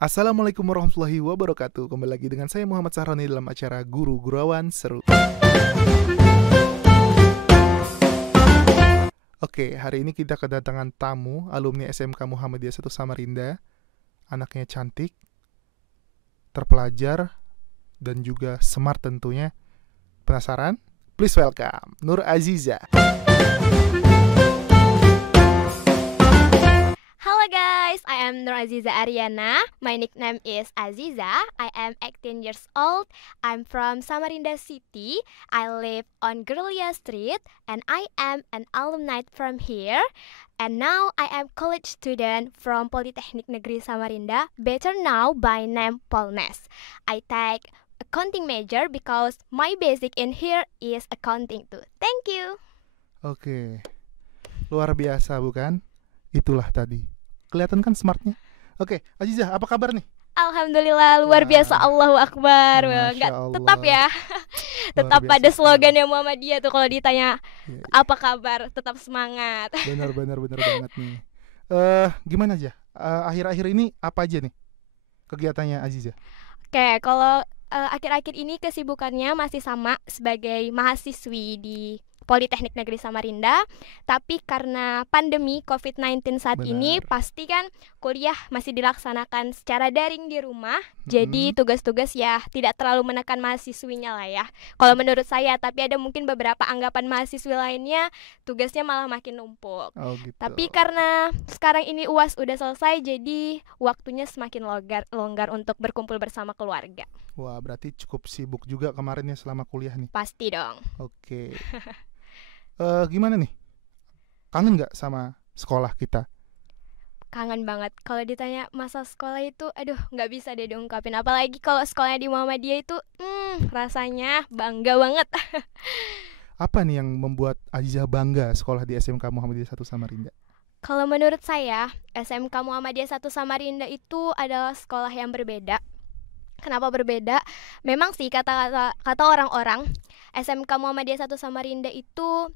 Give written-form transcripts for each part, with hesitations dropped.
Assalamualaikum warahmatullahi wabarakatuh. Kembali lagi dengan saya Muhammad Sahroni dalam acara Guru Gurawan Seru. Oke, hari ini kita kedatangan tamu alumni SMK Muhammadiyah 1 Samarinda. Anaknya cantik, terpelajar, dan juga smart tentunya. Penasaran? Please welcome Nur Aziza. Hello guys, I am Nur Aziza Ariana. My nickname is Aziza. I am 18 years old. I'm from Samarinda City. I live on Gerulia Street and I am an alumni from here. And now I am college student from Politeknik Negeri Samarinda, better now by name Polnes. I take accounting major because my basic in here is accounting too. Thank you. Oke, luar biasa bukan? Itulah tadi. Kelihatan kan smartnya? Oke, Aziza, apa kabar nih? Alhamdulillah, luar biasa. Allahu Akbar. Enggak, tetap ya. Tetap pada slogan yang Muhammadiyah tuh kalau ditanya apa kabar, tetap semangat. Benar banget nih. Gimana aja? Akhir-akhir ini apa aja nih kegiatannya Aziza? Oke, kalau akhir-akhir ini kesibukannya masih sama sebagai mahasiswi di Politeknik Negeri Samarinda. Tapi karena pandemi COVID-19 saat ini, pasti kan kuliah masih dilaksanakan secara daring di rumah. Jadi tugas-tugas ya tidak terlalu menekan mahasiswinya lah ya, kalau menurut saya. Tapi ada mungkin beberapa anggapan mahasiswi lainnya tugasnya malah makin numpuk. Gitu. Tapi karena sekarang ini UAS udah selesai, jadi waktunya semakin longgar untuk berkumpul bersama keluarga. Wah, berarti cukup sibuk juga kemarin ya selama kuliah nih. Pasti dong. Oke. Gimana nih? Kangen gak sama sekolah kita? Kangen banget. Kalau ditanya masa sekolah itu, aduh gak bisa deh diungkapin. Apalagi kalau sekolahnya di Muhammadiyah itu rasanya bangga banget. Apa nih yang membuat Aziza bangga sekolah di SMK Muhammadiyah 1 Samarinda? Kalau menurut saya, SMK Muhammadiyah 1 Samarinda itu adalah sekolah yang berbeda. Kenapa berbeda? Memang sih kata orang-orang, SMK Muhammadiyah 1 Samarinda itu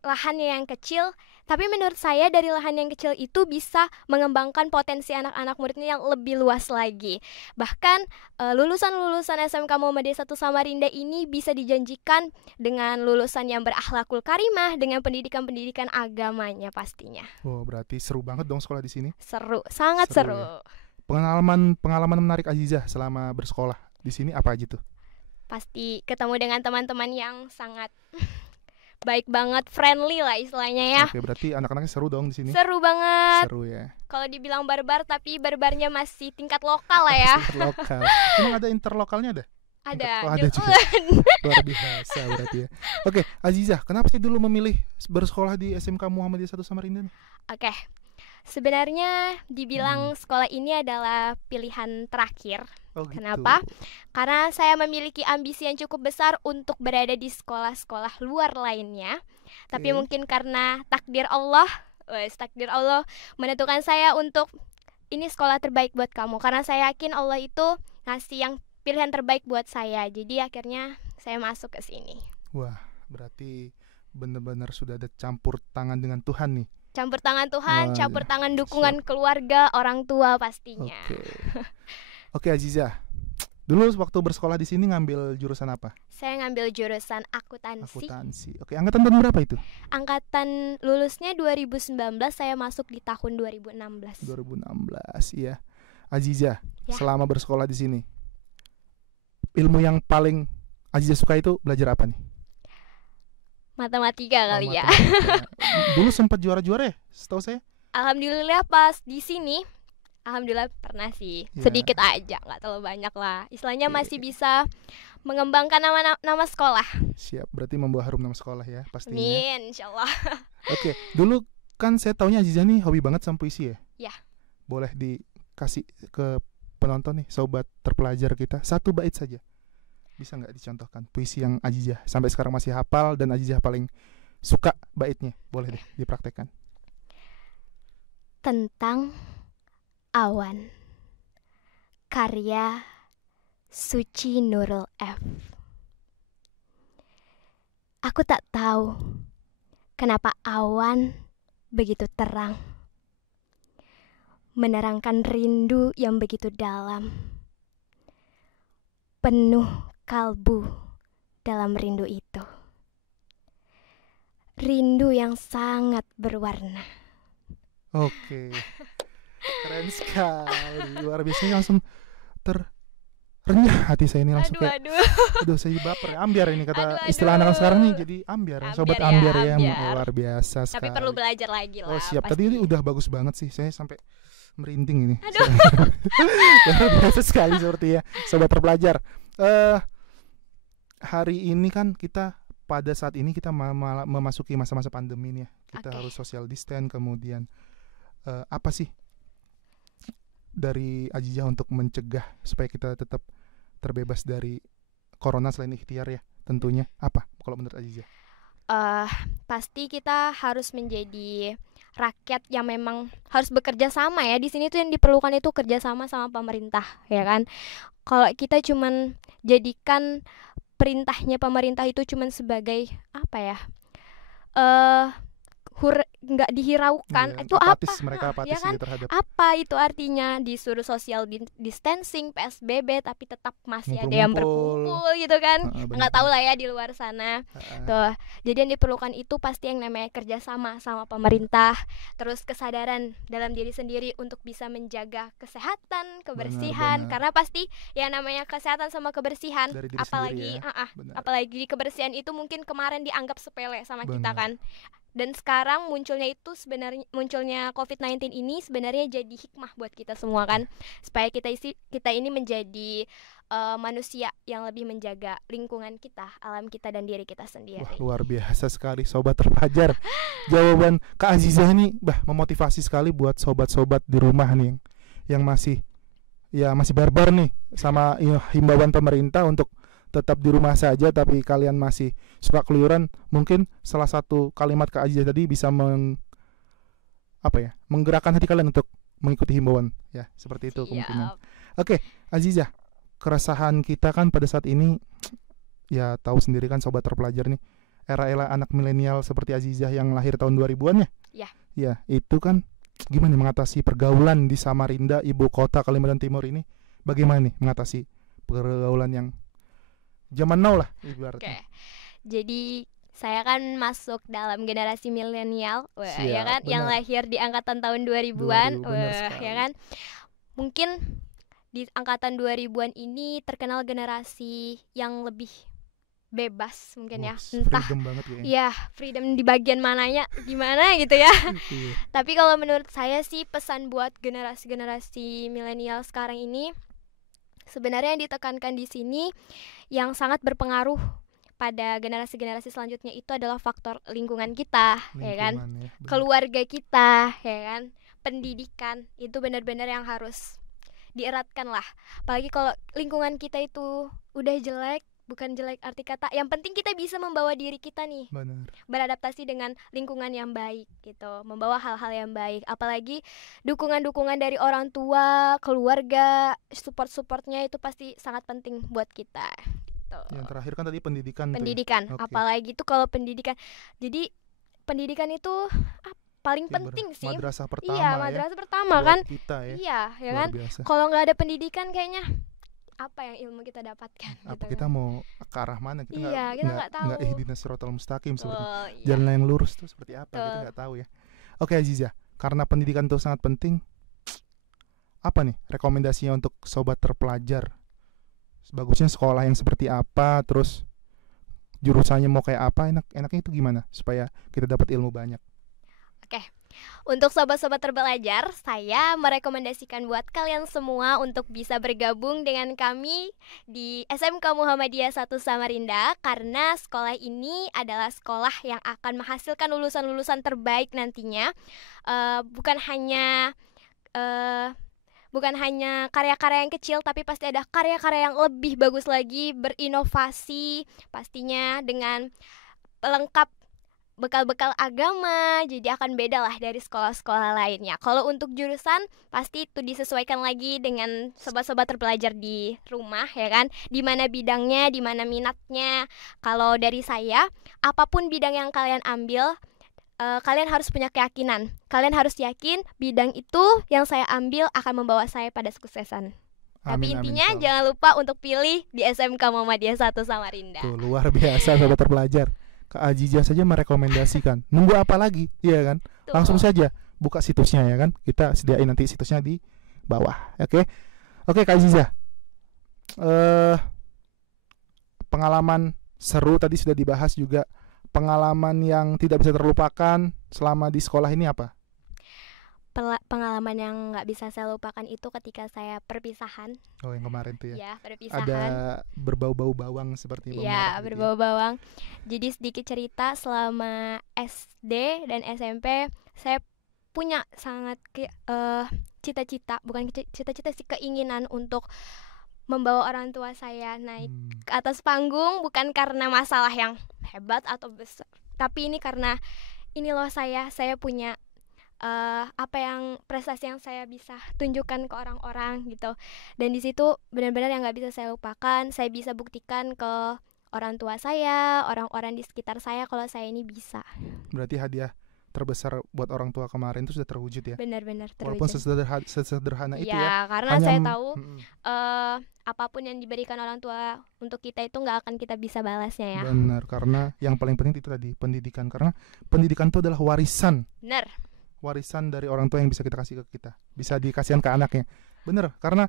lahannya yang kecil, tapi menurut saya dari lahan yang kecil itu bisa mengembangkan potensi anak-anak muridnya yang lebih luas lagi. Bahkan lulusan-lulusan SMK Muhammadiyah 1 Samarinda ini bisa dijanjikan dengan lulusan yang berakhlakul karimah, dengan pendidikan-pendidikan agamanya pastinya. Oh, berarti seru banget dong sekolah di sini. Seru, sangat seru. Ya. Pengalaman menarik Aziza selama bersekolah di sini apa aja tuh? Pasti ketemu dengan teman-teman yang sangat baik banget, friendly lah istilahnya ya. Oke, berarti anak-anaknya seru dong di sini. Seru banget. Seru ya. Kalau dibilang barbar, tapi barbarnya masih tingkat lokal lah ya. Tingkat lokal. Emang ada interlokalnya ada? Ada. Ada juga. Luar biasa berarti ya. Oke, Aziza, kenapa sih dulu memilih bersekolah di SMK Muhammadiyah 1 Samarinda nih? Oke. Sebenarnya dibilang sekolah ini adalah pilihan terakhir. Gitu. Kenapa? Karena saya memiliki ambisi yang cukup besar untuk berada di sekolah-sekolah luar lainnya. Tapi mungkin karena takdir Allah menentukan saya untuk ini sekolah terbaik buat kamu. Karena saya yakin Allah itu ngasih yang pilihan terbaik buat saya. Jadi akhirnya saya masuk ke sini. Wah, berarti benar-benar sudah ada campur tangan dengan Tuhan nih. Campur tangan Tuhan, campur tangan dukungan keluarga, orang tua pastinya. Oke, Aziza. Dulu waktu bersekolah di sini ngambil jurusan apa? Saya ngambil jurusan akuntansi. Oke, angkatan tahun berapa itu? Angkatan lulusnya 2019, saya masuk di tahun 2016. 2016, iya. Aziza, selama bersekolah di sini, ilmu yang paling Aziza suka itu belajar apa nih? Matematika kali ya. Dulu sempat juara-juara ya, setahu saya. Alhamdulillah pas di sini, alhamdulillah pernah sih. Sedikit aja, nggak terlalu banyak lah. Istilahnya masih bisa mengembangkan nama sekolah. Siap, berarti membawa harum nama sekolah ya pastinya. Amin, insyaallah. Oke, dulu kan saya taunya Aziza nih hobi banget sama puisi ya. Ya. Boleh dikasih ke penonton nih, sobat terpelajar kita, satu bait saja. Bisa nggak dicontohkan puisi yang Aziza sampai sekarang masih hafal dan Aziza paling suka baitnya? Boleh deh dipraktekkan. Tentang awan, karya Suci Nurul F. Aku tak tahu kenapa awan begitu terang, menerangkan rindu yang begitu dalam. Penuh kalbu dalam rindu itu. Rindu yang sangat berwarna. Oke. Keren sekali. Luar biasa, langsung renyah hati saya ini langsung kayak aduh saya baper, ambiar ini kata istilah anak sekarang nih, jadi ambiar sobat ambiar ya. Luar biasa sekali. Tapi perlu belajar lagi lah. Oh siap, pasti. tadi ini udah bagus banget sih, saya sampai merinding ini. Luar biasa sekali seperti ya sobat terpelajar. Hari ini kan kita pada saat ini kita memasuki masa-masa pandemi nih ya. Kita harus social distance, kemudian apa sih dari Azizah untuk mencegah supaya kita tetap terbebas dari corona selain ikhtiar ya tentunya, apa kalau menurut Azizah? Pasti kita harus menjadi rakyat yang memang harus bekerja sama ya. Di sini tuh yang diperlukan itu kerjasama sama pemerintah ya kan. Kalau kita cuman jadikan perintahnya pemerintah itu cuman sebagai apa ya, nggak dihiraukan, itu apatis, apa mereka apatis ya kan? terhadap Apa itu artinya disuruh social distancing, PSBB, tapi tetap masih ada yang berkumpul gitu kan. Nggak tahu lah ya di luar sana. Tuh, jadi yang diperlukan itu pasti yang namanya kerjasama sama pemerintah, terus kesadaran dalam diri sendiri untuk bisa menjaga kesehatan, kebersihan. Karena pasti yang namanya kesehatan sama kebersihan, apalagi ya. Apalagi kebersihan itu mungkin kemarin dianggap sepele sama kita kan. Dan sekarang munculnya COVID-19 ini sebenarnya jadi hikmah buat kita semua kan, supaya kita ini menjadi manusia yang lebih menjaga lingkungan kita, alam kita dan diri kita sendiri. Wah, luar biasa sekali sobat terpelajar. Jawaban Kak Azizah nih memotivasi sekali buat sobat-sobat di rumah nih yang masih barbar nih sama himbauan pemerintah untuk tetap di rumah saja, tapi kalian masih suka keluyuran. Mungkin salah satu kalimat Kak Azizah tadi bisa menggerakkan hati kalian untuk mengikuti himbauan ya, seperti itu kemungkinan. Oke, Azizah, keresahan kita kan pada saat ini ya tahu sendiri kan sobat terpelajar nih, era anak milenial seperti Azizah yang lahir tahun 2000-an ya. Iya. Ya, itu kan gimana mengatasi pergaulan di Samarinda, ibu kota Kalimantan Timur ini? Bagaimana nih mengatasi pergaulan yang zaman now lah ibaratnya. Jadi saya kan masuk dalam generasi milenial, ya kan, benar. Yang lahir di angkatan tahun 2000-an, ya kan. Mungkin di angkatan 2000-an ini terkenal generasi yang lebih bebas mungkin ya, entah freedom banget ya, freedom di bagian mananya gimana gitu ya. Tapi kalau menurut saya sih pesan buat generasi milenial sekarang ini, sebenarnya yang ditekankan di sini yang sangat berpengaruh pada generasi-generasi selanjutnya itu adalah faktor lingkungan kita, ya kan, keluarga kita, ya kan, pendidikan itu benar-benar yang harus dieratkan lah. Apalagi kalau lingkungan kita itu udah jelek, bukan jelek arti kata, yang penting kita bisa membawa diri kita nih beradaptasi dengan lingkungan yang baik gitu, membawa hal-hal yang baik. Apalagi dukungan-dukungan dari orang tua, keluarga, supportnya itu pasti sangat penting buat kita gitu. Yang terakhir kan tadi pendidikan ya? Apalagi itu kalau pendidikan, jadi pendidikan itu paling penting sih. Madrasah pertama. Iya, madrasah pertama kan kita, ya kan. Kalau nggak ada pendidikan kayaknya apa yang ilmu kita dapatkan? Apa gitu, kita mau ke arah mana? Kita nggak tahu. Nggak ihdinas siratal mustaqim seperti jalan yang lurus tuh seperti apa? Kita nggak tahu ya. Oke Azizah, karena pendidikan itu sangat penting, apa nih rekomendasinya untuk sobat terpelajar? Bagusnya sekolah yang seperti apa? Terus jurusannya mau kayak apa? Enaknya itu gimana supaya kita dapat ilmu banyak? Oke. Untuk sobat-sobat terbelajar, saya merekomendasikan buat kalian semua untuk bisa bergabung dengan kami di SMK Muhammadiyah 1 Samarinda, karena sekolah ini adalah sekolah yang akan menghasilkan lulusan-lulusan terbaik nantinya. Bukan hanya karya-karya yang kecil, tapi pasti ada karya-karya yang lebih bagus lagi, berinovasi pastinya dengan lengkap bekal-bekal agama, jadi akan beda lah dari sekolah-sekolah lainnya. Kalau untuk jurusan pasti itu disesuaikan lagi dengan sobat-sobat terpelajar di rumah, ya kan, di mana bidangnya, di mana minatnya. Kalau dari saya, apapun bidang yang kalian ambil, kalian harus punya keyakinan. Kalian harus yakin bidang itu yang saya ambil akan membawa saya pada kesuksesan. Tapi intinya insya Allah. jangan lupa untuk pilih di SMK Muhammadiyah 1 Samarinda. Tuh, luar biasa sobat terpelajar. Kak Azizah saja merekomendasikan. Nunggu apa lagi? Iya kan? Tuh. Langsung saja buka situsnya ya kan. Kita sediain nanti situsnya di bawah. Oke. Oke Kak Azizah. Pengalaman seru tadi sudah dibahas juga. Pengalaman yang tidak bisa terlupakan selama di sekolah ini apa? Pengalaman yang nggak bisa saya lupakan itu ketika saya perpisahan. Oh, yang kemarin tuh ya. Ya, perpisahan. Ada berbau-bau bawang seperti bawang merah Ya, gitu berbau bawang. Jadi sedikit cerita, selama SD dan SMP saya punya sangat cita-cita, bukan cita-cita sih, keinginan untuk membawa orang tua saya naik ke atas panggung, bukan karena masalah yang hebat atau besar, tapi ini karena ini loh saya punya apa yang prestasi yang saya bisa tunjukkan ke orang-orang gitu. Dan di situ benar-benar yang nggak bisa saya lupakan, saya bisa buktikan ke orang tua saya, orang-orang di sekitar saya kalau saya ini bisa. Berarti hadiah terbesar buat orang tua kemarin itu sudah terwujud ya? Benar-benar terwujud. Walaupun sesederhana itu ya. Ya, karena saya tahu apapun yang diberikan orang tua untuk kita itu nggak akan kita bisa balasnya ya. Benar, karena yang paling penting itu tadi pendidikan. Karena pendidikan itu adalah warisan. Benar. Warisan dari orang tua yang bisa kita kasih ke kita, bisa dikasihkan ke anaknya. Bener, karena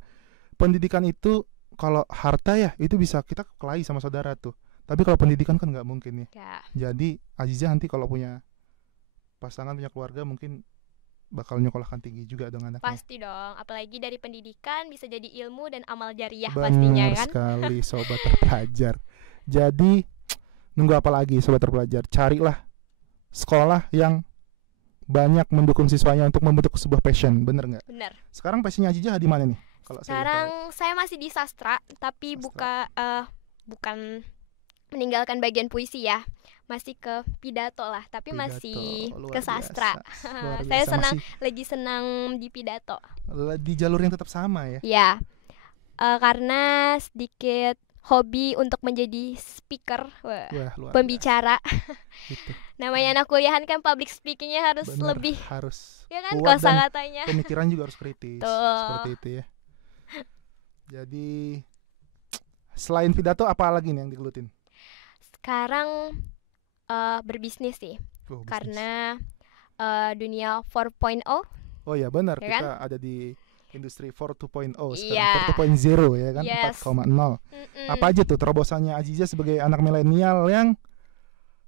pendidikan itu kalau harta ya itu bisa kita kelahi sama saudara tuh. Tapi kalau pendidikan kan nggak mungkin ya. Jadi Azizah nanti kalau punya pasangan, punya keluarga, mungkin bakal nyekolahkan tinggi juga dong anaknya. Pasti dong, apalagi dari pendidikan bisa jadi ilmu dan amal jariah. Bener pastinya kan. Sekali sobat terpelajar. Jadi nunggu apa lagi sobat terpelajar? Carilah sekolah yang banyak mendukung siswanya untuk membentuk sebuah passion, bener nggak? Bener. Sekarang passionnya Azizah di mana nih? Kalau sekarang saya masih di sastra, tapi bukan meninggalkan bagian puisi ya, masih ke pidato lah, tapi masih ke sastra. Saya lagi senang di pidato. Di jalur yang tetap sama ya? Ya, karena sedikit hobi untuk menjadi speaker, pembicara. Gitu. Namanya anak kuliahan kan public speakingnya harus lebih, harus ya kan, kosakatanya. Pemikiran juga harus kritis. Seperti itu ya. Jadi selain pidato apa lagi nih yang digelutin? Sekarang berbisnis sih, karena dunia 4.0. Oh ya benar, ya kita kan? ada di industri 4.2 sekarang, 4.0 ya kan, 4.0. Apa aja tuh terobosannya Azizah sebagai anak milenial yang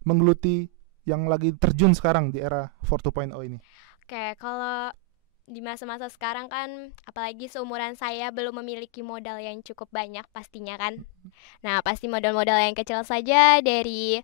menggeluti, yang lagi terjun sekarang di era 4.0 ini? Oke, kalau di masa-masa sekarang kan, apalagi seumuran saya, belum memiliki modal yang cukup banyak pastinya kan. Nah, pasti modal-modal yang kecil saja dari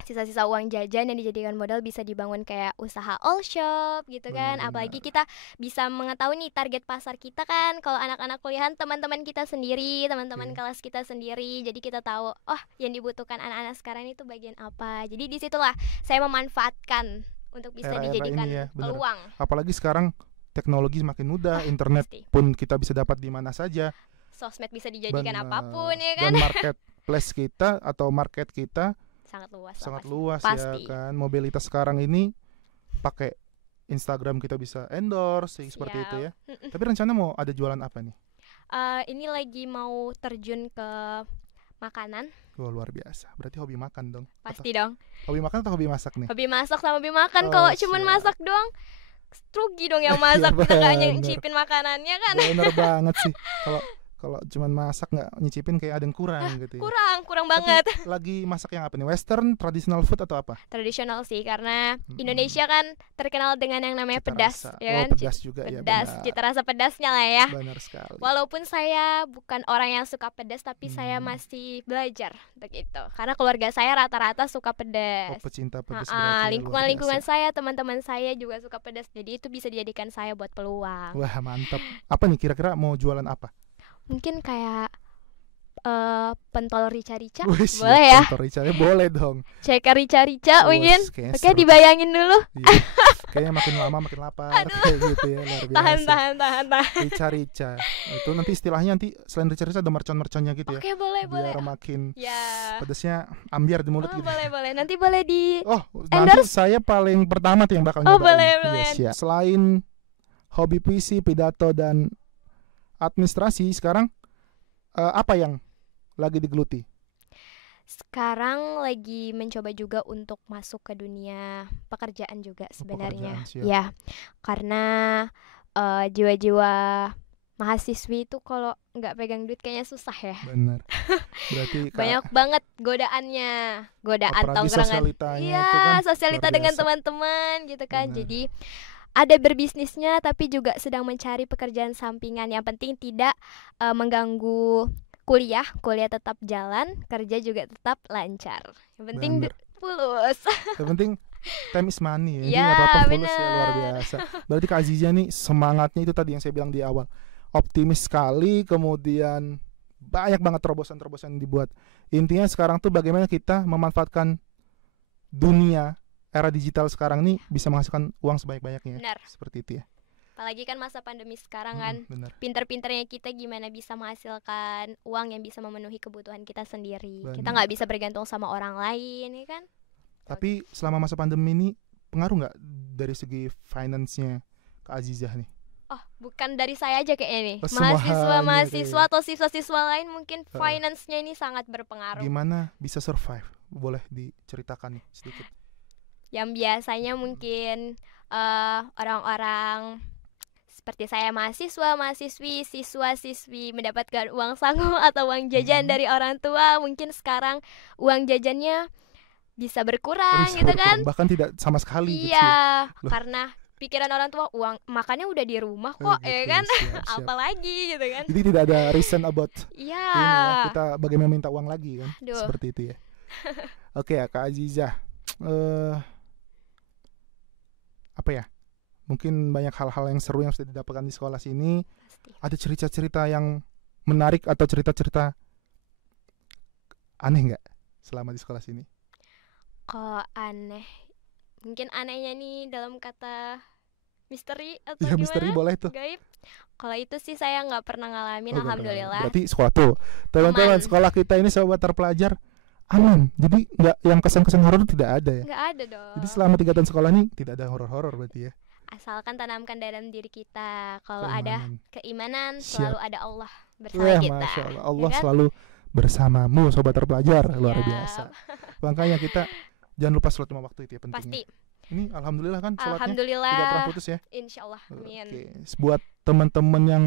sisa-sisa uang jajan yang dijadikan modal bisa dibangun kayak usaha all shop gitu kan. Benar. Apalagi kita bisa mengetahui nih target pasar kita kan. Kalau anak-anak kuliahan, teman-teman kita sendiri, teman-teman kelas kita sendiri. Jadi kita tahu, oh yang dibutuhkan anak-anak sekarang itu bagian apa. Jadi disitulah saya memanfaatkan untuk bisa dijadikan ya, peluang. Apalagi sekarang teknologi semakin mudah, internet pun kita bisa dapat di mana saja. Sosmed bisa dijadikan apapun ya kan. Dan marketplace kita atau market kita sangat luas ya kan. Mobilitas sekarang ini pakai Instagram kita bisa endorse seperti itu ya. Tapi rencana mau ada jualan apa nih? Ini lagi mau terjun ke makanan. Luar biasa. Berarti hobi makan dong. Pasti dong. Hobi makan atau hobi masak nih? Hobi masak sama hobi makan. Kalau cuman masak doang, rugi dong yang masak. Kita gak nyicipin makanannya kan. Bener banget sih. Kalau cuman masak nggak nyicipin kayak ada yang kurang gitu ya. Kurang banget. Tapi lagi masak yang apa nih? Western, traditional food atau apa? Tradisional sih, karena Indonesia kan terkenal dengan yang namanya pedas, ya kan? Pedas juga ya. Pedas, cita rasa pedasnya lah ya. Benar sekali. Walaupun saya bukan orang yang suka pedas, tapi saya masih belajar untuk itu. Karena keluarga saya rata-rata suka pedas. Pecinta pedas. Lingkungan saya, teman-teman saya juga suka pedas. Jadi itu bisa dijadikan saya buat peluang. Wah, mantap. Apa nih kira-kira mau jualan apa? Mungkin kayak pentol rica-rica. Wih, Boleh ya? Pentol rica-nya boleh dong. Ceker rica-rica mungkin. Kayaknya Oke, seru. dibayangin dulu. Iya. Kayaknya makin lama makin lapar. Aduh. Kayak gitu ya, luar biasa. Tahan. Rica-rica. Itu nanti istilahnya nanti selain rica-rica ada mercon-merconnya gitu ya. Oke, boleh. Biar makin Ya. pedasnya ambiar di mulut Oh, gitu. boleh. Nanti boleh di Oh, nanti endorse? saya paling pertama tuh yang bakal Oh, nyobain. boleh. Yes, ya. Selain hobi puisi, pidato dan administrasi, sekarang apa yang lagi digeluti? Sekarang lagi mencoba juga untuk masuk ke dunia pekerjaan juga sebenarnya. pekerjaan, siap. Ya, karena jiwa-jiwa mahasiswi itu kalau nggak pegang duit kayaknya susah ya. Benar. Berarti Banyak banget godaannya, godaan apalagi tongkrongan. sosialitanya Iya, itu kan sosialita luar dengan biasa. teman-teman gitu kan. Benar. Jadi ada berbisnisnya tapi juga sedang mencari pekerjaan sampingan. Yang penting tidak mengganggu kuliah tetap jalan, kerja juga tetap lancar. Yang penting Benar. fulus. Yang penting time is money ya. Jadi Ya, nggak apa-apa fulus ya, benar. luar biasa. Berarti Kak Aziza nih semangatnya itu tadi yang saya bilang di awal. Optimis sekali, kemudian banyak banget terobosan-terobosan yang dibuat. Intinya sekarang tuh bagaimana kita memanfaatkan dunia era digital sekarang nih bisa menghasilkan uang sebanyak-banyaknya. Benar. Seperti itu ya. Apalagi kan masa pandemi sekarang kan. Benar. Pinter-pinternya kita gimana bisa menghasilkan uang yang bisa memenuhi kebutuhan kita sendiri. Benar. Kita nggak bisa bergantung sama orang lain, ya kan? Tapi selama masa pandemi ini pengaruh nggak dari segi finance-nya Kak Azizah nih? Oh, bukan dari saya aja kayaknya nih. Oh, semuanya Mahasiswa-mahasiswa kayak- atau siswa-siswa lain mungkin finance-nya ini sangat berpengaruh. Gimana bisa survive? Boleh diceritakan nih sedikit. Yang biasanya mungkin orang-orang seperti saya mahasiswa-mahasiswi, siswa-siswi mendapatkan uang saku atau uang jajan dari orang tua, mungkin sekarang uang jajannya bisa berkurang Bisa gitu kan? berkurang, bahkan tidak sama sekali gitu ya. Iya, Loh. karena pikiran orang tua uang makannya udah di rumah Oh, kok, ya gitu, kan? siap. Apalagi gitu kan? Jadi tidak ada reason about Iya. ini ya, kita bagaimana minta uang lagi kan. Aduh. Seperti itu ya. Oke ya Kak Azizah, apa ya, mungkin banyak hal-hal yang seru yang sudah didapatkan di sekolah sini. Pasti. Ada cerita-cerita yang menarik atau cerita-cerita aneh nggak selama di sekolah sini? Kalau aneh, mungkin anehnya nih dalam kata misteri atau Ya gimana? misteri boleh tuh. Gaib. Kalau itu sih saya nggak pernah ngalamin, Oh, nggak alhamdulillah. pernah. Berarti sekolah tuh teman-teman Aman. sekolah kita ini sobat terpelajar aman. Jadi nggak yang kesan-kesan horor tidak ada ya. Nggak ada dong. Jadi selama 3 tahun sekolah ini tidak ada horor-horor berarti ya. Asalkan tanamkan dalam diri kita. Kalau ada keimanan, Siap. selalu ada Allah bersama Wah, kita. Masya Allah, Allah Ya kan? selalu bersamamu sobat terpelajar, luar Siap. biasa. Makanya kita jangan lupa sholat 5 waktu itu ya pentingnya. Pasti. Ini alhamdulillah kan sholatnya Alhamdulillah. tidak pernah putus ya. Insya Allah. Amin. Oke, buat teman-teman yang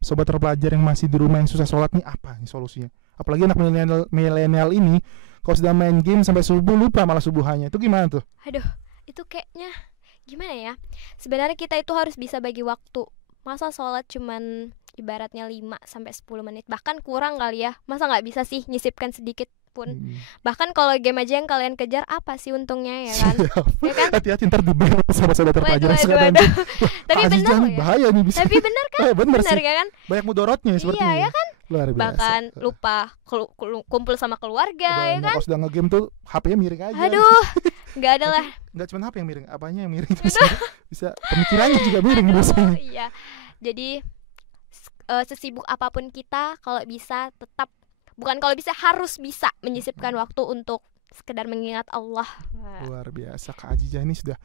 sobat terpelajar yang masih di rumah yang susah sholat nih, apa nih solusinya? Apalagi anak milenial ini kalau sudah main game sampai subuh lupa malah subuhannya. Itu gimana tuh? Aduh, itu kayaknya gimana ya? Sebenarnya kita itu harus bisa bagi waktu. Masa sholat cuman ibaratnya 5 sampai 10 menit, bahkan kurang kali ya. Masa nggak bisa sih nyisipkan sedikit pun? Bahkan kalau game aja yang kalian kejar, apa sih untungnya, ya kan? Siap. Ya kan? Hati-hati ntar di-ban sama sobat terpelajar Waduh, sekarang. waduh. Tapi Kak bener Azizah loh nih, ya. bahaya nih bisa. Tapi bener kan? Bener Bener sih. kan? Banyak mudorotnya sepertinya. Iya, ya kan? Luar biasa. Bahkan lupa kumpul sama keluarga, ya Banyak, kan? kalau sudah ngegame tuh HP-nya miring aja. Aduh, nggak ada lah. Nggak cuma HP yang miring, apanya yang miring bisa pemikirannya juga miring biasanya. Iya. Jadi sesibuk apapun kita, kalau bisa tetap, bukan kalau bisa, harus bisa menyisipkan waktu untuk sekedar mengingat Allah. Luar biasa. Kak Azizah ini sudah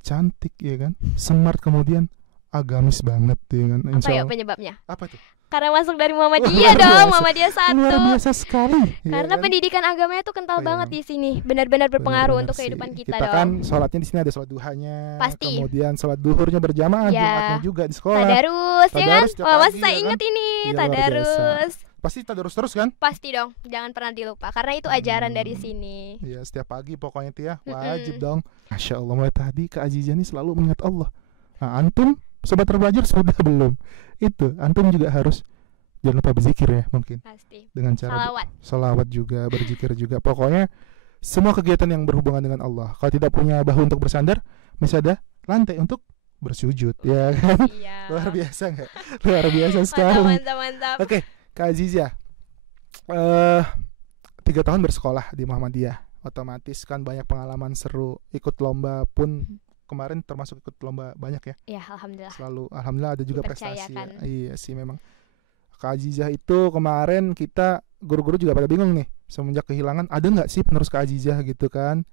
cantik ya kan, smart, kemudian agamis banget ya kan. Apa Insya ya Allah. penyebabnya? Apa tuh? Karena masuk dari Muhammadiyah Luar dong, biasa. Muhammadiyah 1. Luar biasa sekali. ya Karena kan? pendidikan agamanya tuh kental Oh, iya, banget emang. di sini. Benar-benar berpengaruh Benar-benar untuk sih. kehidupan kita, Kita dong. kan sholatnya di sini ada sholat duhanya, Pasti. kemudian sholat duhurnya berjamaah, Ya. Jumatnya juga di sekolah. Tadarus, ya kan? Tadarus tiap Wah, masih pagi, saya ya inget kan? ini, Iya, luar tadarus. Pasti tadarus terus kan? Pasti dong, jangan pernah dilupa. Karena itu ajaran dari sini. Iya, setiap pagi pokoknya itu ya, Mm-mm. wajib dong. Masya Allah, mulai tadi Kak Azizah ini selalu mengingat Allah. Nah, antum sobat terpelajar sudah belum? Itu, antum juga harus jangan lupa berzikir ya mungkin. Pasti. Dengan cara Salawat. salawat juga, berzikir juga. Pokoknya semua kegiatan yang berhubungan dengan Allah. Kalau tidak punya bahu untuk bersandar, masih ada lantai untuk bersujud, ya kan? Iya. Luar biasa nggak? Luar biasa Mantap, sekali. mantap, mantap. Oke, Kak Azizah, eh 3 tahun bersekolah di Muhammadiyah, otomatis kan banyak pengalaman seru. Ikut lomba pun kemarin termasuk ikut lomba banyak ya. Ya, alhamdulillah. Selalu alhamdulillah ada juga prestasi ya. Dipercayakan. Iya sih memang. Kak Azizah itu kemarin kita guru-guru juga pada bingung nih semenjak kehilangan, ada nggak sih penerus Kak Azizah gitu kan.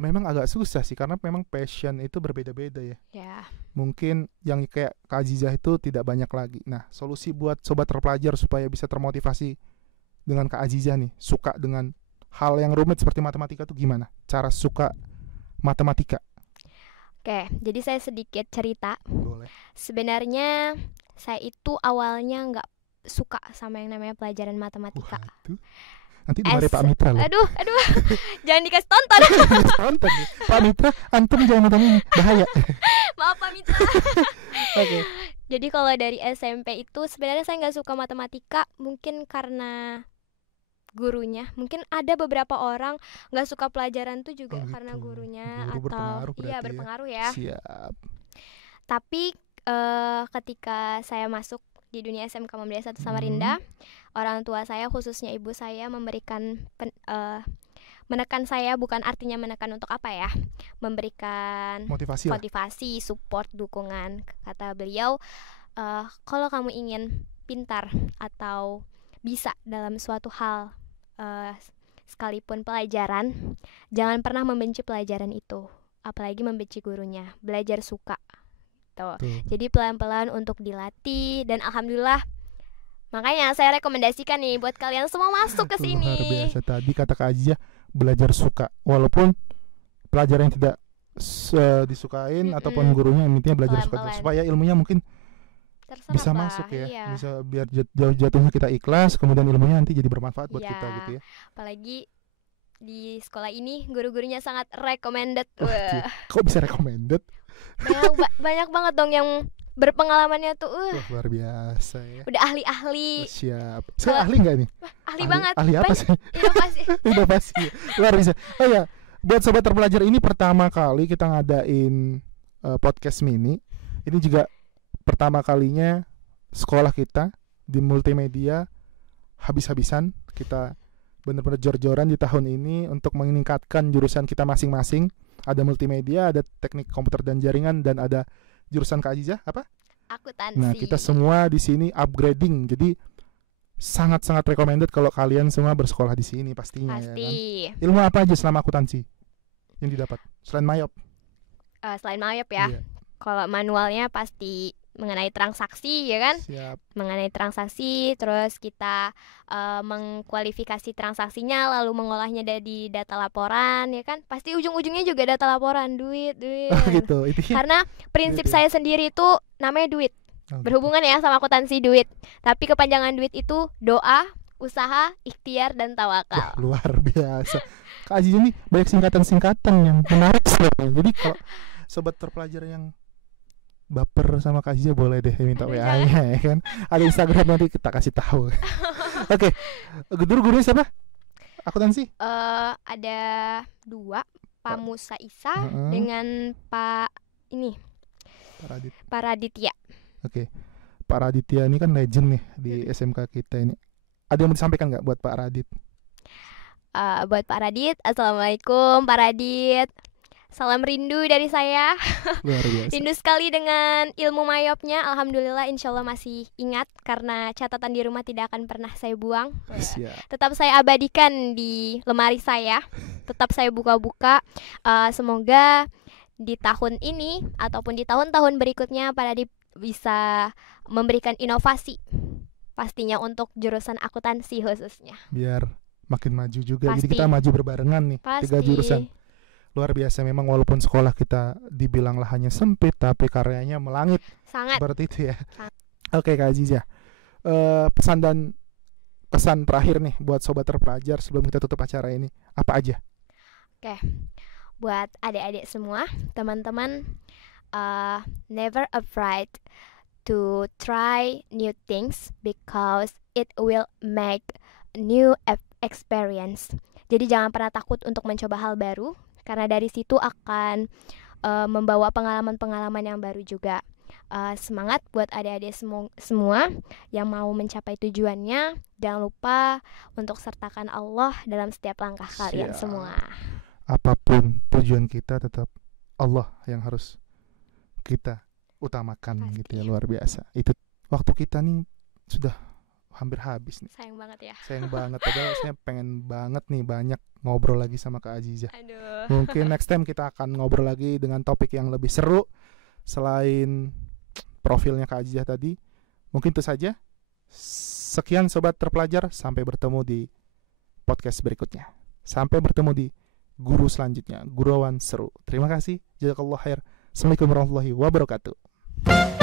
Memang agak susah sih karena memang passion itu berbeda-beda ya. Ya, Mungkin yang kayak Kak Azizah itu tidak banyak lagi. Nah, solusi buat sobat terpelajar supaya bisa termotivasi dengan Kak Azizah nih, suka dengan hal yang rumit seperti matematika tuh gimana? Cara suka matematika. oke. Jadi saya sedikit cerita. Boleh. Sebenarnya saya itu awalnya nggak suka sama yang namanya pelajaran matematika. Waduh. Nanti dimarahin Pak Mitra loh. Aduh, jangan dikasih tonton. Tonton nih. Pak Mitra, antum jangan nonton ini, bahaya. Maaf Pak Mitra. Oke. Jadi kalau dari SMP itu sebenarnya saya nggak suka matematika, mungkin karena gurunya. Mungkin ada beberapa orang nggak suka pelajaran tuh juga Oh, karena gitu. gurunya Guru berpengaruh berarti iya ya. berpengaruh ya. Siap. Tapi ketika saya masuk di dunia SMK Muhammadiyah 1 Samarinda, orang tua saya khususnya ibu saya memberikan menekan saya, bukan artinya menekan untuk apa ya, memberikan Motivasi lah. motivasi, support, dukungan. Kata beliau, kalau kamu ingin pintar atau bisa dalam suatu hal, sekalipun pelajaran, jangan pernah membenci pelajaran itu, apalagi membenci gurunya. Belajar suka. Tuh. Jadi pelan-pelan untuk dilatih, dan alhamdulillah, makanya saya rekomendasikan nih buat kalian semua masuk ke sini. Luar biasa. Tadi kata Kak Azizah belajar suka, walaupun pelajaran yang tidak disukain ataupun gurunya, intinya belajar suka Pelan-pelan. supaya ilmunya mungkin Terserah, bisa Pak. masuk ya. Iya. Bisa biar jatuhnya kita ikhlas, kemudian ilmunya nanti jadi bermanfaat buat Iya. kita gitu ya. Apalagi di sekolah ini guru-gurunya sangat recommended. Wah, Wah, kok bisa recommended? banyak banget dong yang berpengalamannya tuh. Wah, luar biasa ya. Udah ahli-ahli. Siap. Saya ahli nggak nih? Ahli banget. Ahli apa Banyak sih? inovasi. Inovasi. Luar biasa. Oh ya, buat sobat terpelajar, ini pertama kali kita ngadain podcast mini. Ini juga pertama kalinya sekolah kita di multimedia habis-habisan. Kita benar-benar jor-joran di tahun ini untuk meningkatkan jurusan kita masing-masing. Ada multimedia, ada teknik komputer dan jaringan, dan ada jurusan Kak Azizah apa? Akuntansi. Nah, kita semua di sini upgrading. Jadi sangat-sangat recommended kalau kalian semua bersekolah di sini pastinya ya kan. pasti. Ilmu apa aja selama akuntansi yang didapat selain mayop? Selain mayop ya. Iya. Kalau manualnya pasti mengenai transaksi ya kan. Siap. Mengenai transaksi, terus kita mengkualifikasi transaksinya, lalu mengolahnya dari data laporan ya kan. Pasti ujung-ujungnya juga data laporan, duit. Oh gitu. Itu Karena prinsip Duit ya? saya sendiri itu namanya duit. Oh, gitu. Berhubungan ya sama akuntansi duit. Tapi kepanjangan duit itu doa, usaha, ikhtiar, dan Wah, tawakal. luar biasa. Kak Azizah ini banyak singkatan-singkatan yang menarik sebenarnya. Jadi kalau sobat terpelajar yang baper sama Kak Azizah boleh deh minta Aduh, WA-nya ya kan. Ada Instagram nanti kita kasih tahu. Oke. Gurunya siapa? Akuntansi? Ada 2, Pak Musa Isa Heeh. dengan Pak ini, Pak Radit. Pak Raditya. Oke. Pak Raditya ini kan legend nih di SMK kita ini. Ada yang mau disampaikan nggak buat Pak Radit? Buat Pak Radit, assalamualaikum Pak Radit. Salam rindu dari saya. Luar biasa. Rindu sekali dengan ilmu mayopnya. Alhamdulillah, insya Allah masih ingat karena catatan di rumah tidak akan pernah saya buang. Siap. Tetap saya abadikan di lemari saya. Tetap saya buka-buka. Semoga di tahun ini ataupun di tahun-tahun berikutnya Pak Radit bisa memberikan inovasi. Pastinya untuk jurusan akuntansi khususnya. Biar makin maju juga. Jadi Pasti. kita maju berbarengan nih. Pasti. 3 jurusan. Luar biasa memang, walaupun sekolah kita dibilang lahannya sempit tapi karyanya melangit. Sangat. Seperti itu ya. Sangat. Oke Kak Azizah. Pesan dan kesan terakhir nih buat sobat terpelajar sebelum kita tutup acara ini. Apa aja? Buat adik-adik semua, teman-teman, never afraid to try new things because it will make new experience. Jadi jangan pernah takut untuk mencoba hal baru, karena dari situ akan membawa pengalaman-pengalaman yang baru juga. Semangat buat adik-adik semua yang mau mencapai tujuannya. Jangan lupa untuk sertakan Allah dalam setiap langkah kalian Siap. semua. Apapun tujuan kita, tetap Allah yang harus kita utamakan Pasti. gitu ya. Luar biasa. Itu waktu kita nih sudah hampir habis nih. Sayang banget ya. Sayang banget, padahal saya pengen banget nih banyak ngobrol lagi sama Kak Azizah. Aduh. Mungkin next time kita akan ngobrol lagi dengan topik yang lebih seru selain profilnya Kak Azizah tadi. Mungkin itu saja. Sekian sobat terpelajar, sampai bertemu di podcast berikutnya. Sampai bertemu di guru selanjutnya, guruan seru. Terima kasih. Jazakallah khair. Assalamualaikum warahmatullahi wabarakatuh.